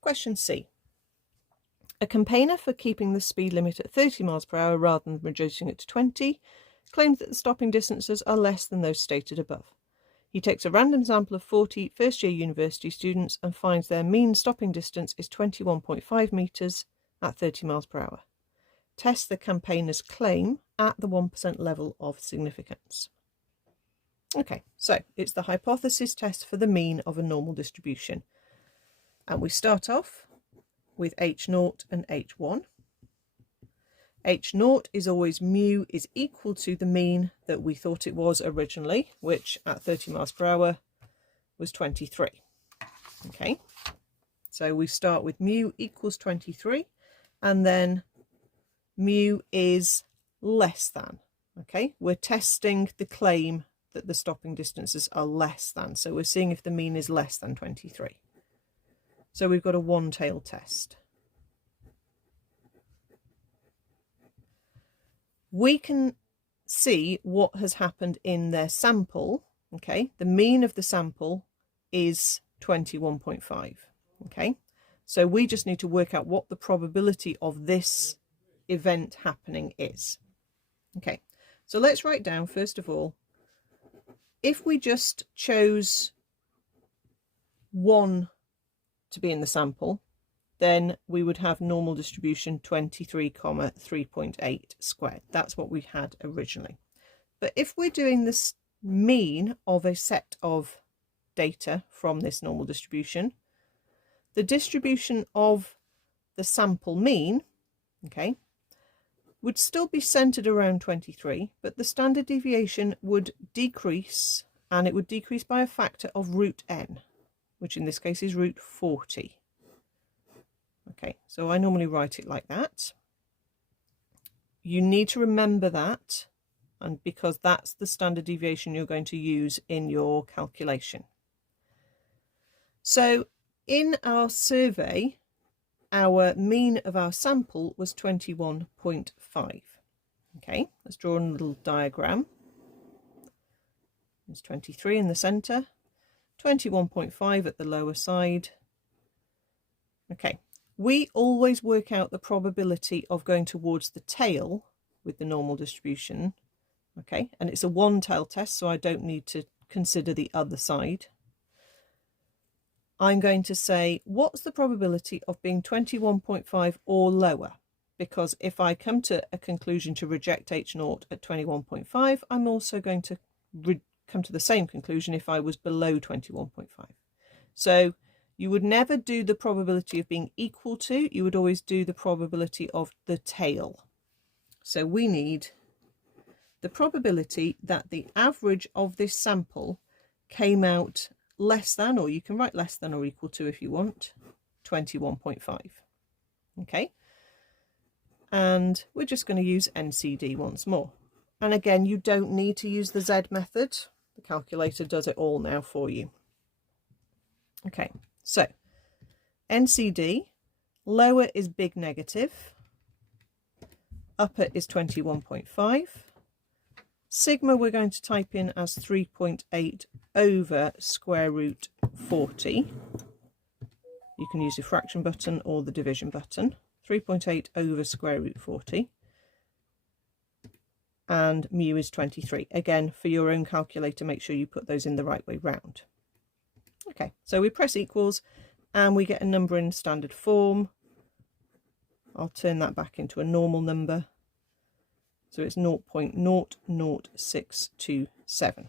Question C. A campaigner for keeping the speed limit at 30 miles per hour rather than reducing it to 20 claims that the stopping distances are less than those stated above. He takes a random sample of 40 first-year university students and finds their mean stopping distance is 21.5 metres at 30 miles per hour. Test the campaigner's claim at the 1% level of significance. Okay, so it's the hypothesis test for the mean of a normal distribution. And we start off with H0 and H1. H0 is always mu is equal to the mean that we thought it was originally, which at 30 miles per hour was 23. Okay, so we start with mu equals 23, and then mu is less than. Okay, we're testing the claim that the stopping distances are less than, so we're seeing if the mean is less than 23. So we've got a one-tailed test. We can see what has happened in their sample. Okay, the mean of the sample is 21.5. Okay, so we just need to work out what the probability of this event happening is. Okay, so let's write down, first of all, if we just chose 1 to be in the sample, then we would have normal distribution 23, 3.8 squared. That's what we had originally. But if we're doing this mean of a set of data from this normal distribution, the distribution of the sample mean, okay, would still be centered around 23, but the standard deviation would decrease, and it would decrease by a factor of root n, which in this case is root 40. Okay, so I normally write it like that. You need to remember that, and because that's the standard deviation you're going to use in your calculation. So in our survey, our mean of our sample was 21.5. Okay, let's draw a little diagram. There's 23 in the centre, 21.5 at the lower side. Okay. We always work out the probability of going towards the tail with the normal distribution, okay? And it's a one-tail test, so I don't need to consider the other side. I'm going to say, what's the probability of being 21.5 or lower? Because if I come to a conclusion to reject H0 at 21.5, I'm also going to come to the same conclusion if I was below 21.5. So you would never do the probability of being equal to, you would always do the probability of the tail. So we need the probability that the average of this sample came out less than, or you can write less than or equal to if you want, 21.5. Okay, and we're just going to use NCD once more. And again, you don't need to use the Z method. The calculator does it all now for you. Okay. So, NCD, lower is big negative, upper is 21.5. Sigma we're going to type in as 3.8 over square root 40. You can use the fraction button or the division button. 3.8 over square root 40. And mu is 23. Again, for your own calculator, make sure you put those in the right way round. Okay, so we press equals and we get a number in standard form. I'll turn that back into a normal number. So it's 0.00627,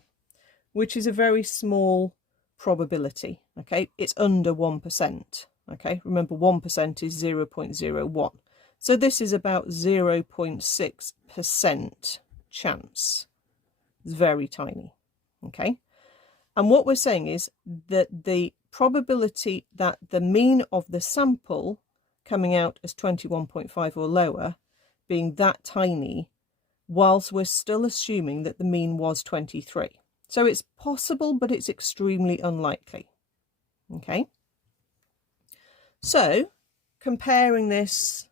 which is a very small probability. Okay, it's under 1%. Okay, remember 1% is 0.01. So this is about 0.6% chance. It's very tiny. Okay. And what we're saying is that the probability that the mean of the sample coming out as 21.5 or lower being that tiny, whilst we're still assuming that the mean was 23. So it's possible, but it's extremely unlikely. Okay. So comparing this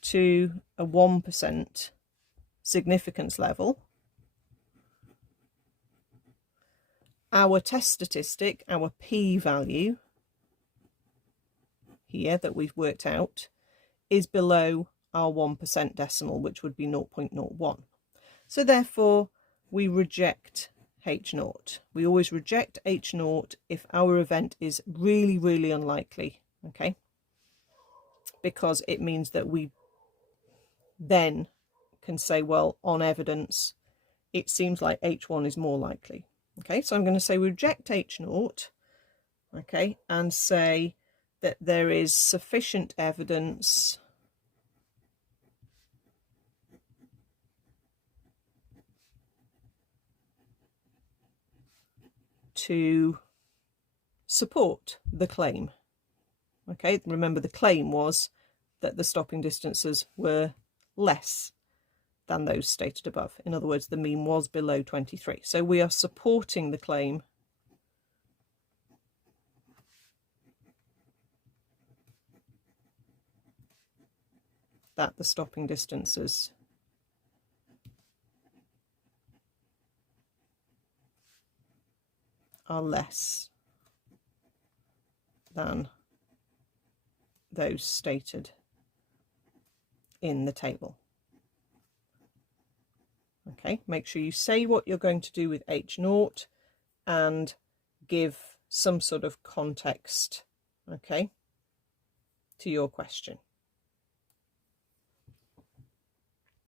to a 1% significance level, our test statistic, our p-value here that we've worked out, is below our 1% decimal, which would be 0.01. So therefore we reject H0. We always reject H0 if our event is really, really unlikely, okay? Because it means that we then can say, well, on evidence, it seems like H1 is more likely. Okay, so I'm going to say reject H0, okay, and say that there is sufficient evidence to support the claim. Okay, remember the claim was that the stopping distances were less than those stated above. In other words, the mean was below 23. So we are supporting the claim that the stopping distances are less than those stated in the table. Okay, make sure you say what you're going to do with H0 and give some sort of context, okay, to your question.